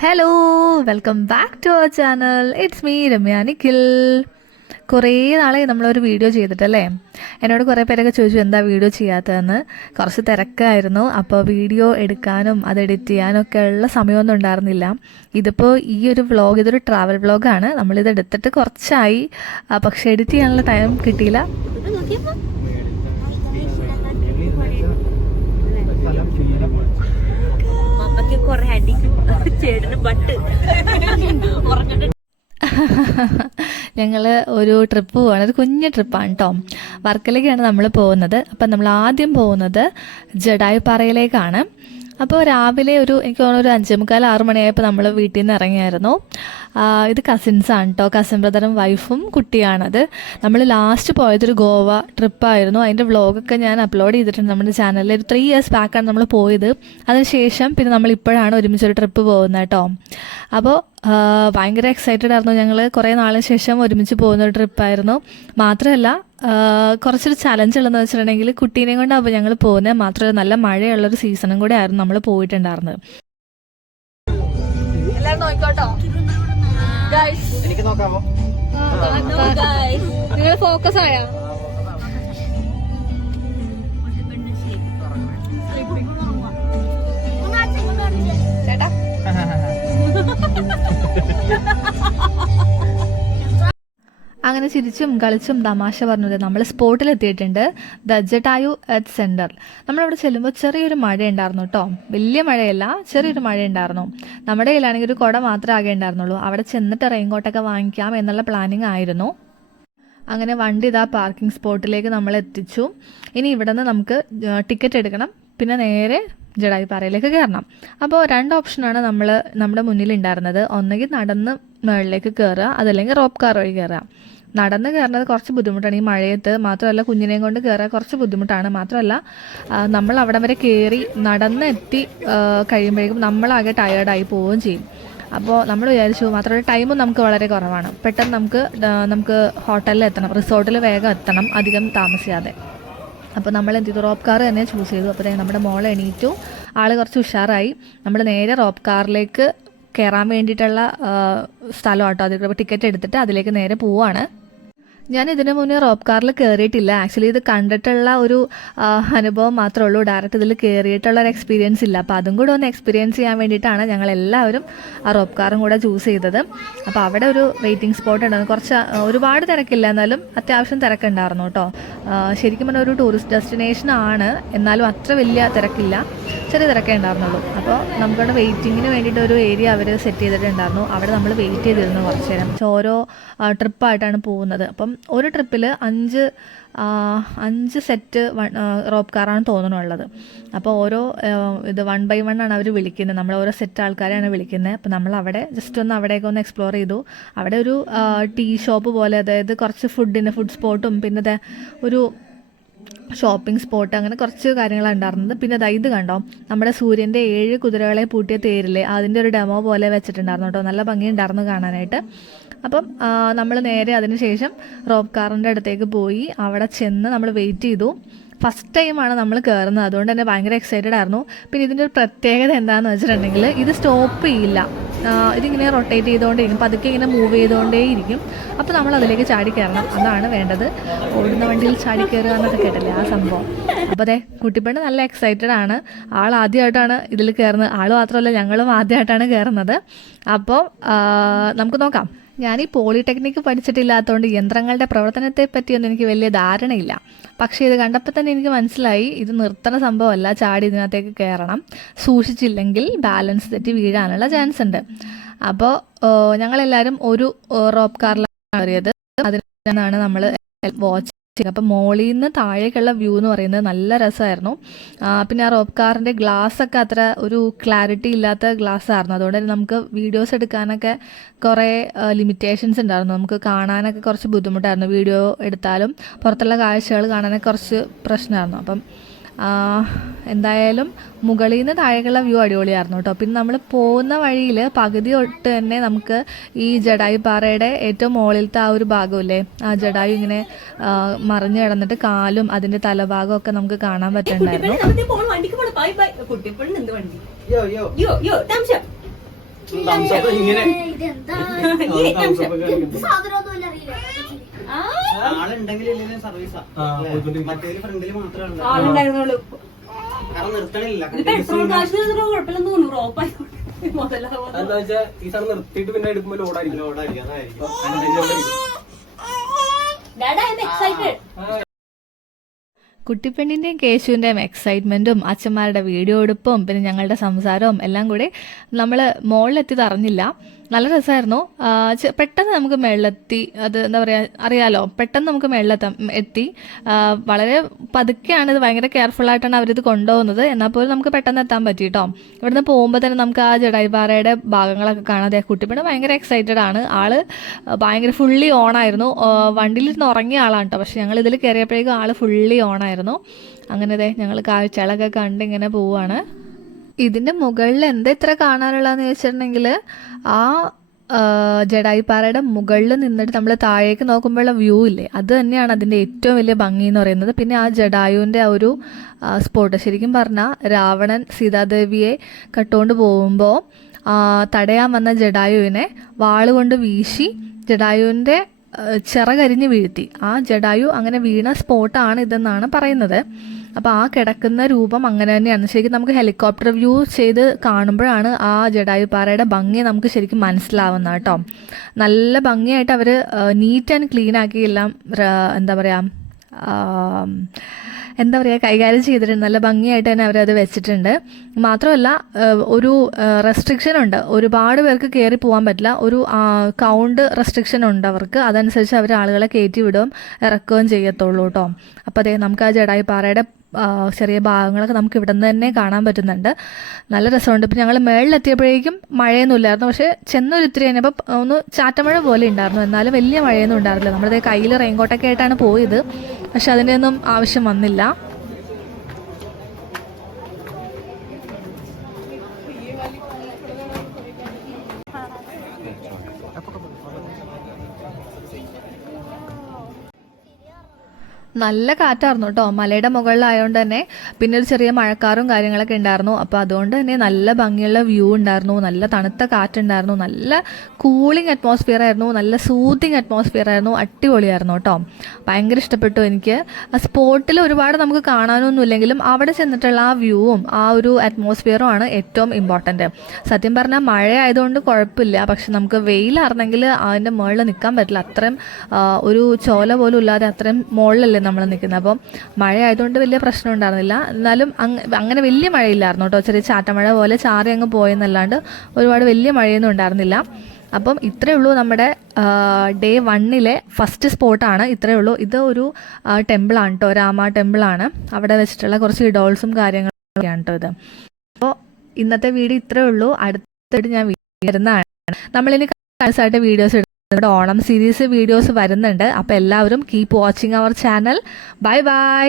Hello, welcome back to our channel. It's me Ramya Nikhil. കുറേ നാളായി നമ്മളൊരു വീഡിയോ ചെയ്തിട്ടല്ലേ. എന്നോട് കുറേ പേരൊക്കെ ചോദിച്ചു എന്താ വീഡിയോ ചെയ്യാത്തതെന്ന്. കുറച്ച് തിരക്കായിരുന്നു. അപ്പോൾ വീഡിയോ എടുക്കാനും അത് എഡിറ്റ് ചെയ്യാനും ഒക്കെ ഉള്ള സമയമൊന്നും ഉണ്ടായിരുന്നില്ല. ഇതിപ്പോൾ ഈ ഒരു വ്ളോഗ് ഇതൊരു ട്രാവൽ വ്ളോഗാണ്. നമ്മളിത് എടുത്തിട്ട് കുറച്ചായി, പക്ഷേ എഡിറ്റ് ചെയ്യാനുള്ള ടൈം കിട്ടിയില്ല. ഞങ്ങൾ ഒരു ട്രിപ്പ് പോവാണ്. ഒരു കുഞ്ഞു ട്രിപ്പാണ് കേട്ടോ. വർക്കലേക്കാണ് നമ്മൾ പോകുന്നത്. അപ്പം നമ്മൾ ആദ്യം പോകുന്നത് ജഡായുപ്പാറയിലേക്കാണ്. അപ്പോൾ രാവിലെ എനിക്ക് തോന്നുന്നു ഒരു 5:45-6 മണിയായപ്പോൾ നമ്മൾ വീട്ടിൽ നിന്ന് ഇറങ്ങിയായിരുന്നു. ഇത് കസിൻസാണ് കേട്ടോ. കസിൻ ബ്രദറും വൈഫും കുട്ടിയാണത്. നമ്മൾ ലാസ്റ്റ് പോയതൊരു ഗോവ ട്രിപ്പായിരുന്നു. അതിൻ്റെ വ്ളോഗൊക്കെ ഞാൻ അപ്ലോഡ് ചെയ്തിട്ടുണ്ട് നമ്മുടെ ചാനലിൽ. ഒരു 3 ഇയേഴ്സ് ബാക്കാണ് നമ്മൾ പോയത്. അതിനുശേഷം പിന്നെ നമ്മൾ ഇപ്പോഴാണ് ഒരുമിച്ചൊരു ട്രിപ്പ് പോകുന്നത് കേട്ടോ. അപ്പോൾ ഭയങ്കര എക്സൈറ്റഡ് ആയിരുന്നു. ഞങ്ങൾ കുറേ നാളിന് ശേഷം ഒരുമിച്ച് പോകുന്നൊരു ട്രിപ്പായിരുന്നു. മാത്രമല്ല കുറച്ചൊരു ചലഞ്ച് ഉള്ളതെന്ന് വെച്ചിട്ടുണ്ടെങ്കിൽ കുട്ടീനെയും കൊണ്ടാകുമ്പോൾ ഞങ്ങൾ പോകുന്നത്. മാത്രമല്ല നല്ല മഴയുള്ളൊരു സീസണും കൂടെ ആയിരുന്നു നമ്മൾ പോയിട്ടുണ്ടായിരുന്നത്. എല്ലാവരും നോക്കിക്കോട്ടോ. നിങ്ങൾ ഫോക്കസ് ആയോ? ചേട്ടാ അങ്ങനെ ചിരിച്ചും കളിച്ചും തമാശ പറഞ്ഞത് നമ്മൾ സ്പോട്ടിലെത്തിയിട്ടുണ്ട്. The Jatayu earth centre. നമ്മളവിടെ ചെല്ലുമ്പോൾ ചെറിയൊരു മഴ ഉണ്ടായിരുന്നു കേട്ടോ. വലിയ മഴയല്ല, ചെറിയൊരു മഴ ഉണ്ടായിരുന്നു. നമ്മുടെ കയ്യിലാണെങ്കിൽ ഒരു കുട മാത്രമേ ആകെ ഉണ്ടായിരുന്നുള്ളൂ. അവിടെ ചെന്നിട്ട് റെയിൻകോട്ടൊക്കെ വാങ്ങിക്കാം എന്നുള്ള പ്ലാനിങ് ആയിരുന്നു. അങ്ങനെ വണ്ടി ഇതാ പാർക്കിംഗ് സ്പോട്ടിലേക്ക് നമ്മൾ എത്തിച്ചു. ഇനി ഇവിടെ നിന്ന് നമുക്ക് ടിക്കറ്റ് എടുക്കണം, പിന്നെ നേരെ ജഡായുപ്പാറയിലേക്ക് കയറണം. അപ്പോൾ 2 ഓപ്ഷനാണ് നമ്മുടെ മുന്നിലുണ്ടായിരുന്നത്. ഒന്നുകിൽ നടന്ന് മുകളിലേക്ക് കയറുക, അതല്ലെങ്കിൽ റോപ്പ് കാർ വഴി കയറുക. നടന്ന് കയറുന്നത് കുറച്ച് ബുദ്ധിമുട്ടാണ് ഈ മഴയത്ത്. മാത്രമല്ല കുഞ്ഞിനെയും കൊണ്ട് കയറുക കുറച്ച് ബുദ്ധിമുട്ടാണ്. മാത്രമല്ല നമ്മൾ അവിടെ വരെ കയറി നടന്ന് എത്തി കഴിയുമ്പോഴേക്കും നമ്മളാകെ ടയേർഡായി പോവുകയും ചെയ്യും. അപ്പോൾ നമ്മൾ വിചാരിച്ചു, മാത്രമല്ല ടൈമും നമുക്ക് വളരെ കുറവാണ്. പെട്ടെന്ന് നമുക്ക് ഹോട്ടലിൽ എത്തണം, റിസോർട്ടിൽ വേഗം എത്തണം അധികം താമസിയാതെ. അപ്പോൾ നമ്മൾ എന്ത് ചെയ്തു, റോപ്പ് കാർ തന്നെ ചൂസ് ചെയ്തു. അപ്പോൾ നമ്മുടെ മോളെ എണീറ്റു, ആൾ കുറച്ച് ഉഷാറായി. നമ്മൾ നേരെ റോപ്പ് കാറിലേക്ക് കയറാൻ വേണ്ടിയിട്ടുള്ള സ്ഥലം ആട്ടോ. അതിൽ ടിക്കറ്റ് എടുത്തിട്ട് അതിലേക്ക് നേരെ പോവുകയാണ്. ഞാൻ ഇതിനു മുന്നേ റോപ്പ് കാറിൽ കയറിയിട്ടില്ല. ആക്ച്വലി ഇത് കണ്ടിട്ടുള്ള ഒരു അനുഭവം മാത്രമേ ഉള്ളൂ. ഡയറക്റ്റ് ഇതിൽ കയറിയിട്ടുള്ള ഒരു എക്സ്പീരിയൻസ് ഇല്ല. അപ്പോൾ അതും കൂടെ ഒന്ന് എക്സ്പീരിയൻസ് ചെയ്യാൻ വേണ്ടിയിട്ടാണ് ഞങ്ങളെല്ലാവരും ആ റോപ്പ് കാറും കൂടെ ചൂസ് ചെയ്തത്. അപ്പോൾ അവിടെ ഒരു വെയിറ്റിംഗ് സ്പോട്ട് ഉണ്ടായിരുന്നു. കുറച്ച് ഒരുപാട് തിരക്കില്ല, എന്നാലും അത്യാവശ്യം തിരക്കുണ്ടായിരുന്നു കേട്ടോ. ശരിക്കും പറഞ്ഞാൽ ഒരു ടൂറിസ്റ്റ് ഡെസ്റ്റിനേഷൻ ആണ്, എന്നാലും അത്ര വലിയ തിരക്കില്ല, ചെറിയ തിരക്കേ ഉണ്ടായിരുന്നുള്ളൂ. അപ്പോൾ നമുക്കവിടെ വെയിറ്റിങ്ങിന് വേണ്ടിയിട്ട് ഒരു ഏരിയ അവർ സെറ്റ് ചെയ്തിട്ടുണ്ടായിരുന്നു. അവിടെ നമ്മൾ വെയിറ്റ് ചെയ്തിരുന്നു കുറച്ച് നേരം. ഓരോ ട്രിപ്പായിട്ടാണ് പോകുന്നത്. അപ്പം ഒരു ട്രിപ്പിൽ 5 സെറ്റ് റോപ്പ് കാറാണ് തോന്നുന്നുള്ളത്. അപ്പോൾ ഓരോ 1 by 1 ആണ് അവർ വിളിക്കുന്നത്. നമ്മൾ ഓരോ സെറ്റ് ആൾക്കാരെയാണ് വിളിക്കുന്നത്. അപ്പോൾ നമ്മൾ അവിടെ ജസ്റ്റ് ഒന്ന് അവിടെയൊക്കെ ഒന്ന് എക്സ്പ്ലോർ ചെയ്തു. അവിടെ ഒരു ടീ ഷോപ്പ് പോലെ, അതായത് കുറച്ച് ഫുഡ് സ്പോട്ടും പിന്നെ ഒരു ഷോപ്പിംഗ് സ്പോട്ട്, അങ്ങനെ കുറച്ച് കാര്യങ്ങളാണ് ഉണ്ടായിരുന്നത്. പിന്നെ ഇത് കണ്ടോ, നമ്മുടെ സൂര്യൻ്റെ 7 കുതിരകളെ പൂട്ടിയ തേരില്ലേ, അതിൻ്റെ ഒരു ഡെമോ പോലെ വെച്ചിട്ടുണ്ടായിരുന്നു കേട്ടോ. നല്ല ഭംഗിയുണ്ടായിരുന്നു കാണാനായിട്ട്. അപ്പം നമ്മൾ നേരെ അതിന് ശേഷം റോപ്പ് കാറിൻ്റെ അടുത്തേക്ക് പോയി. അവിടെ ചെന്ന് നമ്മൾ വെയിറ്റ് ചെയ്തു. ഫസ്റ്റ് ടൈമാണ് നമ്മൾ കയറുന്നത്, അതുകൊണ്ട് തന്നെ ഭയങ്കര എക്സൈറ്റഡ് ആയിരുന്നു. പിന്നെ ഇതിൻ്റെ ഒരു പ്രത്യേകത എന്താണെന്ന് വെച്ചിട്ടുണ്ടെങ്കിൽ ഇത് സ്റ്റോപ്പ് ചെയ്യില്ല. ഇതിങ്ങനെ റൊട്ടേറ്റ് ചെയ്തുകൊണ്ടേയിരിക്കും, പതുക്കെ ഇങ്ങനെ മൂവ് ചെയ്തുകൊണ്ടേയിരിക്കും. അപ്പോൾ നമ്മൾ അതിലേക്ക് ചാടി കയറണം, അതാണ് വേണ്ടത്. ഓടുന്ന വണ്ടിയിൽ ചാടി കയറുക എന്നൊക്കെ കേട്ടില്ലേ, ആ സംഭവം. അപ്പോൾ കുട്ടിപ്പെണ്ണ് നല്ല എക്സൈറ്റഡ് ആണ്. ആൾ ആദ്യമായിട്ടാണ് ഇതിൽ കയറുന്നത്. ആൾ മാത്രമല്ല, ഞങ്ങളും ആദ്യമായിട്ടാണ് കയറുന്നത്. അപ്പോൾ നമുക്ക് നോക്കാം. ഞാൻ ഈ പോളിടെക്നിക്ക് പഠിച്ചിട്ടില്ലാത്തതുകൊണ്ട് യന്ത്രങ്ങളുടെ പ്രവർത്തനത്തെ പറ്റിയൊന്നും എനിക്ക് വലിയ ധാരണയില്ല. പക്ഷേ ഇത് കണ്ടപ്പോൾ തന്നെ എനിക്ക് മനസ്സിലായി, ഇത് നിർത്തണ സംഭവമല്ല. ചാടി ഇതിനകത്തേക്ക് കയറണം. സൂക്ഷിച്ചില്ലെങ്കിൽ ബാലൻസ് തെറ്റി വീഴാനുള്ള ചാൻസ് ഉണ്ട്. അപ്പോൾ ഞങ്ങളെല്ലാവരും ഒരു റോപ്പ് കാറിലാണ് കയറിയത്. അതിനാണ് നമ്മൾ വാച്ച്. അപ്പം മോളിൽ നിന്ന് താഴേക്കുള്ള വ്യൂ എന്ന് പറയുന്നത് നല്ല രസമായിരുന്നു. പിന്നെ ആ റോപ്പ് കാറിൻ്റെ ഗ്ലാസ്സൊക്കെ അത്ര ഒരു ക്ലാരിറ്റി ഇല്ലാത്ത ഗ്ലാസ് ആയിരുന്നു. അതുകൊണ്ട് തന്നെ നമുക്ക് വീഡിയോസ് എടുക്കാനൊക്കെ കുറേ ലിമിറ്റേഷൻസ് ഉണ്ടായിരുന്നു. നമുക്ക് കാണാനൊക്കെ കുറച്ച് ബുദ്ധിമുട്ടായിരുന്നു. വീഡിയോ എടുത്താലും പുറത്തുള്ള കാഴ്ചകൾ കാണാനൊക്കെ കുറച്ച് പ്രശ്നമായിരുന്നു. അപ്പം എന്തായാലും മുകളിൽ നിന്ന് താഴേക്കുള്ള വ്യൂ അടിപൊളിയായിരുന്നു കേട്ടോ. പിന്നെ നമ്മൾ പോകുന്ന വഴിയിൽ പകുതി തൊട്ട് തന്നെ നമുക്ക് ഈ ജഡായുപ്പാറയുടെ ഏറ്റവും മുകളിലത്തെ ആ ഒരു ഭാഗമില്ലേ, ആ ജഡായു ഇങ്ങനെ മറിഞ്ഞു കിടന്നിട്ട് കാലും അതിൻ്റെ തലഭാഗം ഒക്കെ നമുക്ക് കാണാൻ പറ്റുന്നുണ്ടായിരുന്നു. ഇങ്ങനെ ആളുണ്ടെങ്കിൽ സർവീസാ മറ്റേ ഫ്രണ്ടില് മാത്രമേ നിർത്തണില്ല. എന്താ വെച്ചാ ഈ സാധനം നിർത്തിയിട്ട് പിന്നെ എടുക്കുമ്പോ ലോഡായിരിക്കും. കുട്ടിപ്പെണ്ണിൻ്റെയും കേശുവിൻ്റെയും എക്സൈറ്റ്മെൻറ്റും അച്ഛന്മാരുടെ വീഡിയോ എടുപ്പും പിന്നെ ഞങ്ങളുടെ സംസാരവും എല്ലാം കൂടി നമ്മൾ മുകളിലെത്തിയത് അറിഞ്ഞില്ല. നല്ല രസമായിരുന്നു. പെട്ടെന്ന് നമുക്ക് മുകളിലെത്തി. അത് എന്താ പറയുക, അറിയാലോ, പെട്ടെന്ന് നമുക്ക് എത്തി. വളരെ പതുക്കെയാണ്, ഇത് ഭയങ്കര കെയർഫുള്ളായിട്ടാണ് അവരിത് കൊണ്ടുപോകുന്നത്. എന്നാൽ പോലും നമുക്ക് പെട്ടെന്ന് എത്താൻ പറ്റി കേട്ടോ. ഇവിടുന്ന് പോകുമ്പോൾ തന്നെ നമുക്ക് ആ ജഡായിപ്പാറയുടെ ഭാഗങ്ങളൊക്കെ കാണാതെ കുട്ടിപ്പെണ്ണ് ഭയങ്കര എക്സൈറ്റഡ് ആണ്. ആള് ഭയങ്കര ഫുള്ളി ഓണായിരുന്നു. വണ്ടിയിലിരുന്ന് ഉറങ്ങിയ ആളാണ് കേട്ടോ. പക്ഷെ ഞങ്ങൾ ഇതിൽ കയറിയപ്പോഴേക്കും ആള് ഫുള്ളി ഓണായിരുന്നു. അങ്ങനെ ഞങ്ങൾ കാഴ്ചകളൊക്കെ കണ്ട് ഇങ്ങനെ പോവാണ്. ഇതിൻ്റെ മുകളിൽ എന്താ ഇത്ര കാണാനുള്ളതെന്ന് ചോദിച്ചിട്ടുണ്ടെങ്കിൽ ആ ജഡായിപ്പാറയുടെ മുകളിൽ നിന്നിട്ട് നമ്മൾ താഴേക്ക് നോക്കുമ്പോഴുള്ള വ്യൂ ഇല്ലേ, അത് തന്നെയാണ് അതിൻ്റെ ഏറ്റവും വലിയ ഭംഗി എന്ന് പറയുന്നത്. പിന്നെ ആ ജഡായുവിൻ്റെ ആ ഒരു സ്പോട്ട്, ശരിക്കും പറഞ്ഞാൽ രാവണൻ സീതാദേവിയെ കട്ടുകൊണ്ട് പോകുമ്പോൾ തടയാൻ വന്ന ജഡായുവിനെ വാളുകൊണ്ട് വീശി ജഡായുവിൻ്റെ ചിറകരിഞ്ഞ് വീഴ്ത്തി. ആ ജഡായു അങ്ങനെ വീണ സ്പോട്ടാണ് ഇതെന്നാണ് പറയുന്നത്. അപ്പോൾ ആ കിടക്കുന്ന രൂപം അങ്ങനെ തന്നെയാണ്. ശരിക്കും നമുക്ക് ഹെലികോപ്റ്റർ വ്യൂ ചെയ്ത് കാണുമ്പോഴാണ് ആ ജഡായുപ്പാറയുടെ ഭംഗി നമുക്ക് ശരിക്കും മനസ്സിലാവുന്നത് കേട്ടോ. നല്ല ഭംഗിയായിട്ട് അവർ നീറ്റ് ആൻഡ് ക്ലീൻ ആക്കി എല്ലാം എന്താ പറയുക കൈകാര്യം ചെയ്തിട്ടുണ്ട്. നല്ല ഭംഗിയായിട്ട് തന്നെ അവരത് വെച്ചിട്ടുണ്ട്. മാത്രമല്ല ഒരു റെസ്ട്രിക്ഷൻ ഉണ്ട്, ഒരുപാട് പേർക്ക് കയറി പോകാൻ പറ്റില്ല. ഒരു കൗണ്ട് റെസ്ട്രിക്ഷൻ ഉണ്ട് അവർക്ക്. അതനുസരിച്ച് അവർ ആളുകളെ കയറ്റി വിടുകയും ഇറക്കുകയും ചെയ്യത്തുള്ളൂ കേട്ടോ. അപ്പോൾ അതേ നമുക്ക് ആ ജഡായിപ്പാറയുടെ ചെറിയ ഭാഗങ്ങളൊക്കെ നമുക്ക് ഇവിടെ നിന്ന് തന്നെ കാണാൻ പറ്റുന്നുണ്ട്. നല്ല രസമുണ്ട്. ഇപ്പം ഞങ്ങൾ മേളിലെത്തിയപ്പോഴേക്കും മഴയൊന്നും ഇല്ലായിരുന്നു. പക്ഷേ ചെന്നൊരിത്തിരി കഴിഞ്ഞപ്പോൾ ഒന്ന് ചാറ്റമഴ പോലെ ഉണ്ടായിരുന്നു. എന്നാലും വലിയ മഴയൊന്നും ഉണ്ടായിരുന്നില്ല. നമ്മുടെ കയ്യിൽ റെയിൻകോട്ടൊക്കെ ആയിട്ടാണ് പോയത്. പക്ഷെ അതിൻ്റെ ഒന്നും ആവശ്യം വന്നില്ല. നല്ല കാറ്റായിരുന്നു കേട്ടോ, മലയുടെ മുകളിലായതുകൊണ്ട് തന്നെ. പിന്നെ ഒരു ചെറിയ മഴക്കാറും കാര്യങ്ങളൊക്കെ ഉണ്ടായിരുന്നു. അപ്പോൾ അതുകൊണ്ട് തന്നെ നല്ല ഭംഗിയുള്ള വ്യൂ ഉണ്ടായിരുന്നു. നല്ല തണുത്ത കാറ്റുണ്ടായിരുന്നു. നല്ല കൂളിംഗ് അറ്റ്മോസ്ഫിയർ ആയിരുന്നു. നല്ല സൂത്തിങ് അറ്റ്മോസ്ഫിയർ ആയിരുന്നു. അടിപൊളിയായിരുന്നു കേട്ടോ. ഭയങ്കര ഇഷ്ടപ്പെട്ടു എനിക്ക്. ആ സ്പോട്ടിൽ ഒരുപാട് നമുക്ക് കാണാനൊന്നും ഇല്ലെങ്കിലും അവിടെ ചെന്നിട്ടുള്ള ആ വ്യൂവും ആ ഒരു അറ്റ്മോസ്ഫിയറും ആണ് ഏറ്റവും ഇമ്പോർട്ടൻറ്റ്. സത്യം പറഞ്ഞാൽ മഴ ആയതുകൊണ്ട് കുഴപ്പമില്ല. പക്ഷെ നമുക്ക് വെയിലായിരുന്നെങ്കിൽ അതിൻ്റെ മുകളിൽ നിൽക്കാൻ പറ്റില്ല. അത്രയും ഒരു ചോല പോലും ഇല്ലാതെ അത്രയും മുകളിലല്ലേ നമ്മൾ നിൽക്കുന്നത്. അപ്പം മഴ ആയതുകൊണ്ട് വലിയ പ്രശ്നം ഉണ്ടായിരുന്നില്ല. എന്നാലും അങ്ങനെ വലിയ മഴയില്ലായിരുന്നു കേട്ടോ. ചെറിയ ചാറ്റമഴ പോലെ ചാറി അങ്ങ് പോയെന്നല്ലാണ്ട് ഒരുപാട് വലിയ മഴയൊന്നും ഉണ്ടായിരുന്നില്ല. അപ്പം ഇത്രയേ ഉള്ളൂ നമ്മുടെ ഡേ 1 ഫസ്റ്റ് സ്പോട്ടാണ്. ഇത്രയേ ഉള്ളൂ. ഇത് ഒരു ടെമ്പിളാണ് കേട്ടോ, രാമ ടെമ്പിളാണ്. അവിടെ വെച്ചിട്ടുള്ള കുറച്ച് ഇഡോൾസും കാര്യങ്ങളൊക്കെയാണ് കേട്ടോ ഇത്. അപ്പോൾ ഇന്നത്തെ വീഡിയോ ഇത്രയേ ഉള്ളൂ. അടുത്തായിട്ട് ഞാൻ വരുന്നതാണ്. നമ്മളിനി ആയിട്ട് വീഡിയോസ് ഇവിടെ ഓണം സീരീസ് വീഡിയോസ് വരുന്നുണ്ട്. അപ്പോൾ എല്ലാവരും keep watching our channel. Bye by.